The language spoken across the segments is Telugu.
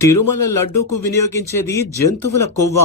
తిరుమల లడ్డూకు వినియోగించేది జంతువుల కొవ్వ?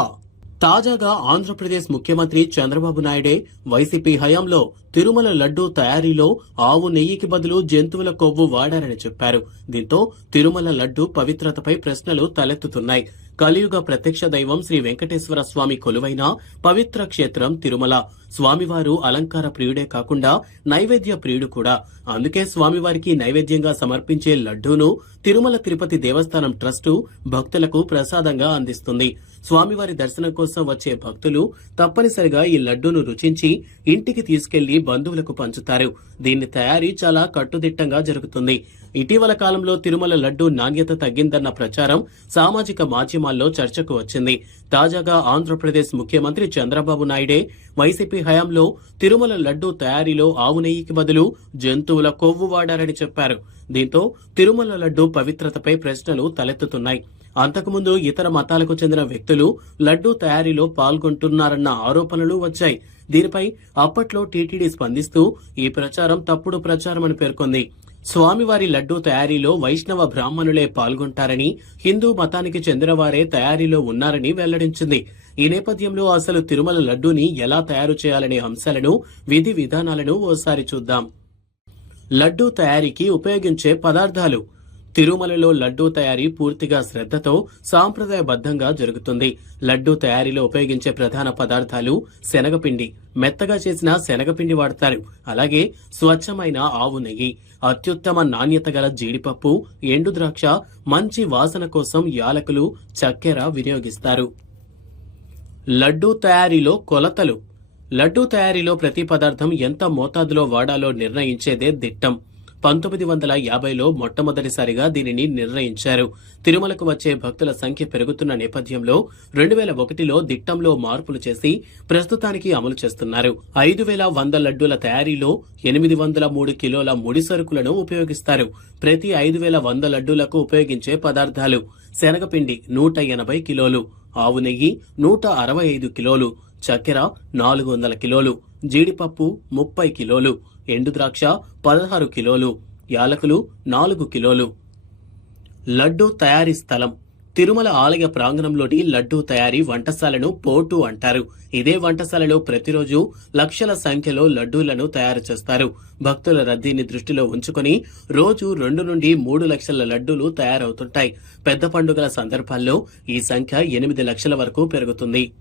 తాజాగా ఆంధ్రప్రదేశ్ ముఖ్యమంత్రి చంద్రబాబు నాయుడే వైసీపీ హయాంలో తిరుమల లడ్డూ తయారీలో ఆవు నెయ్యికి బదులు జంతువుల కొవ్వు వాడారని చెప్పారు. దీంతో తిరుమల లడ్డూ పవిత్రతపై ప్రశ్నలు తలెత్తుతున్నాయి. కలియుగ ప్రత్యక్ష దైవం శ్రీ వెంకటేశ్వర స్వామి కొలువైన పవిత్ర క్షేత్రం తిరుమల. స్వామివారు అలంకార ప్రియుడే కాకుండా నైవేద్య ప్రియుడు కూడా. అందుకే స్వామివారికి నైవేద్యంగా సమర్పించే లడ్డూను తిరుమల తిరుపతి దేవస్థానం ట్రస్టు భక్తులకు ప్రసాదంగా అందిస్తుంది. స్వామివారి దర్శనం కోసం వచ్చే భక్తులు తప్పనిసరిగా ఈ లడ్డూను రుచించి ఇంటికి తీసుకెళ్ళి బంధువులకు పంచుతారు. దీని తయారీ చాలా కట్టుదిట్టంగా జరుగుతుంది. ఇటీవల కాలంలో తిరుమల లడ్డూ నాణ్యత తగ్గిందన్న ప్రచారం సామాజిక మాధ్యమ మాధ్యమాల్లో చర్చకు వచ్చింది. తాజాగా ఆంధ్రప్రదేశ్ ముఖ్యమంత్రి చంద్రబాబు నాయుడే వైసీపీ హయాంలో తిరుమల లడ్డూ తయారీలో ఆవు నెయ్యికి బదులు జంతువుల కొవ్వు వాడారని చెప్పారు. దీంతో తిరుమల లడ్డూ పవిత్రతపై ప్రశ్నలు తలెత్తుతున్నాయి. అంతకుముందు ఇతర మతాలకు చెందిన వ్యక్తులు లడ్డూ తయారీలో పాల్గొంటున్నారన్న ఆరోపణలు వచ్చాయి. దీనిపై అప్పట్లో టీటీడీ స్పందిస్తూ ఈ ప్రచారం తప్పుడు ప్రచారమని పేర్కొంది. స్వామివారి లడ్డూ తయారీలో వైష్ణవ బ్రాహ్మణులే పాల్గొంటారని హిందూ మతానికి చెందినవారే తయారీలో ఉన్నారని వెల్లడించింది. ఈ నేపథ్యంలో అసలు తిరుమల లడ్డూని ఎలా తయారు చేయాలనే అంశాలను విధి విధానాలను ఓసారి చూద్దాం. లడ్డూ తయారీకి ఉపయోగించే పదార్థాలు తిరుమలలో లడ్డూ తయారీ పూర్తిగా శ్రద్ధతో సాంప్రదాయబద్ధంగా జరుగుతుంది. లడ్డూ తయారీలో ఉపయోగించే ప్రధాన పదార్థాలు శనగపిండి. మెత్తగా చేసిన శనగపిండి వాడతారు. అలాగే స్వచ్ఛమైన ఆవు నెయ్యి అత్యుత్తమ నాణ్యత గల జీడిపప్పు ఎండు ద్రాక్ష మంచి వాసన కోసం యాలకులు చక్కెర వినియోగిస్తారు. లడ్డూ తయారీలో కొలతలు. లడ్డూ తయారీలో ప్రతి పదార్థం ఎంత మోతాదులో వాడాలో నిర్ణయించేదే దిట్టం. పంతొమ్మిది వందల యాభైలో మొట్టమొదటిసారిగా దీనిని నిర్ణయించారు. తిరుమలకు వచ్చే భక్తుల సంఖ్య పెరుగుతున్న నేపథ్యంలో రెండు వేల ఒకటిలో దిట్టంలో మార్పులు చేసి ప్రస్తుతానికి అమలు చేస్తున్నారు. ఐదు వేల వంద లడ్డూల తయారీలో ఎనిమిది వందల మూడు కిలోల ముడి సరుకులను ఉపయోగిస్తారు. ప్రతి ఐదు వేల వంద లడ్డూలకు ఉపయోగించే పదార్థాలు శనగపిండి నూట ఎనభై కిలోలు ఆవు నెయ్యి నూట అరవై ఐదు కిలోలు చక్కెర నాలుగు వందల కిలోలు జీడిపప్పు ముప్పై కిలోలు ఎండుద్రాక్ష పదహారు కిలోలు యాలకులు నాలుగు కిలోలు. లడ్డూ తయారీ స్థలం. తిరుమల ఆలయ ప్రాంగణంలోని లడ్డూ తయారీ వంటశాలను పోటు అంటారు. ఇదే వంటశాలలో ప్రతిరోజు లక్షల సంఖ్యలో లడ్డూలను తయారు చేస్తారు. భక్తుల రద్దీని దృష్టిలో ఉంచుకొని రోజు రెండు నుండి మూడు లక్షల లడ్డూలు తయారవుతుంటాయి. పెద్ద పండుగల సందర్భాల్లో ఈ సంఖ్య ఎనిమిది లక్షల వరకు పెరుగుతుంది.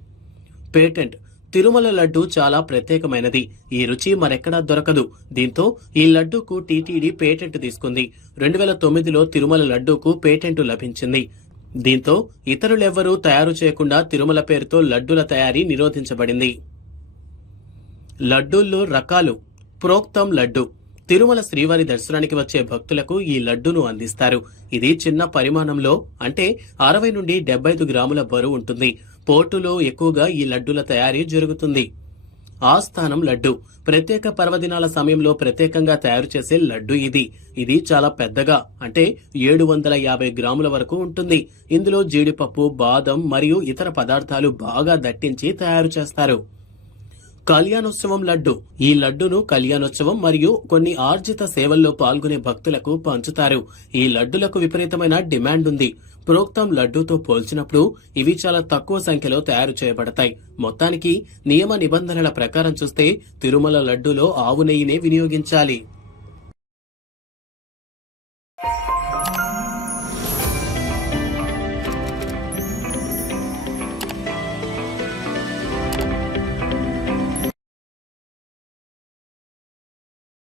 పేటెంట్. తిరుమల లడ్డు చాలా ప్రత్యేకమైనది. ఈ రుచి మరెక్కడా దొరకదు. దీంతో ఈ లడ్డూకు టీటీడీ పేటెంట్ తీసుకుంది. రెండు వేల తొమ్మిదిలో తిరుమల లడ్డూకు పేటెంట్ లభించింది. దీంతో ఇతరులెవ్వరూ తయారు చేయకుండా తిరుమల పేరుతో లడ్డూల తయారీ నిరోధించబడింది. లడ్డూల్లో రకాలు. ప్రోక్తం లడ్డు. తిరుమల శ్రీవారి దర్శనానికి వచ్చే భక్తులకు ఈ లడ్డును అందిస్తారు. ఇది చిన్న పరిమాణంలో అంటే అరవై నుండి డెబ్బై ఐదు గ్రాముల బరువు ఉంటుంది. పోర్టులో ఎక్కువగా ఈ లడ్డుల తయారీ జరుగుతుంది. ఆస్థానం లడ్డు. ప్రత్యేక పర్వదినాల సమయంలో ప్రత్యేకంగా తయారు చేసే లడ్డు ఇది. ఇది చాలా పెద్దగా అంటే ఏడు వందల యాభై గ్రాముల వరకు ఉంటుంది. ఇందులో జీడిపప్పు బాదం మరియు ఇతర పదార్థాలు బాగా దట్టించి తయారు చేస్తారు. కళ్యాణోత్సవం లడ్డు. ఈ లడ్డును కళ్యాణోత్సవం మరియు కొన్ని ఆర్జిత సేవల్లో పాల్గొనే భక్తులకు పంచుతారు. ఈ లడ్డులకు విపరీతమైన డిమాండ్ ఉంది. ప్రోక్తం లడ్డూతో పోల్చినప్పుడు ఇవి చాలా తక్కువ సంఖ్యలో తయారు చేయబడతాయి. మొత్తానికి నియమ నిబంధనల ప్రకారం చూస్తే తిరుమల లడ్డూలో ఆవు నెయ్యినే వినియోగించాలి.